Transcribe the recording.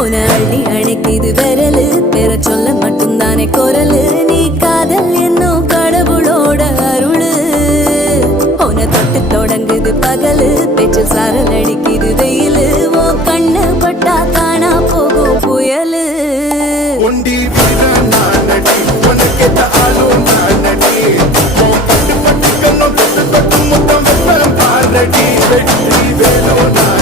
உன அள்ளி அணைக்குது விரலு பெற சொல்ல மட்டும்தானே குரலு நீ காதல் என்னும் கடவுளோட அருளு உன தொட்டு தொடங்குது பகலு பேச்சில் சாரல் அடிக்குது வெயிலு ஓ கண்ணு பட்டா காணா போகும் புயலு ஒண்டி வீரன் நானடி உனக்கேத்த ஆளும் நானடி பட்டு பட்டு கண்ணம் தொட்டு தொட்டு முத்தம் வெப்பம் பாரடி வெற்றி வேலோ நான்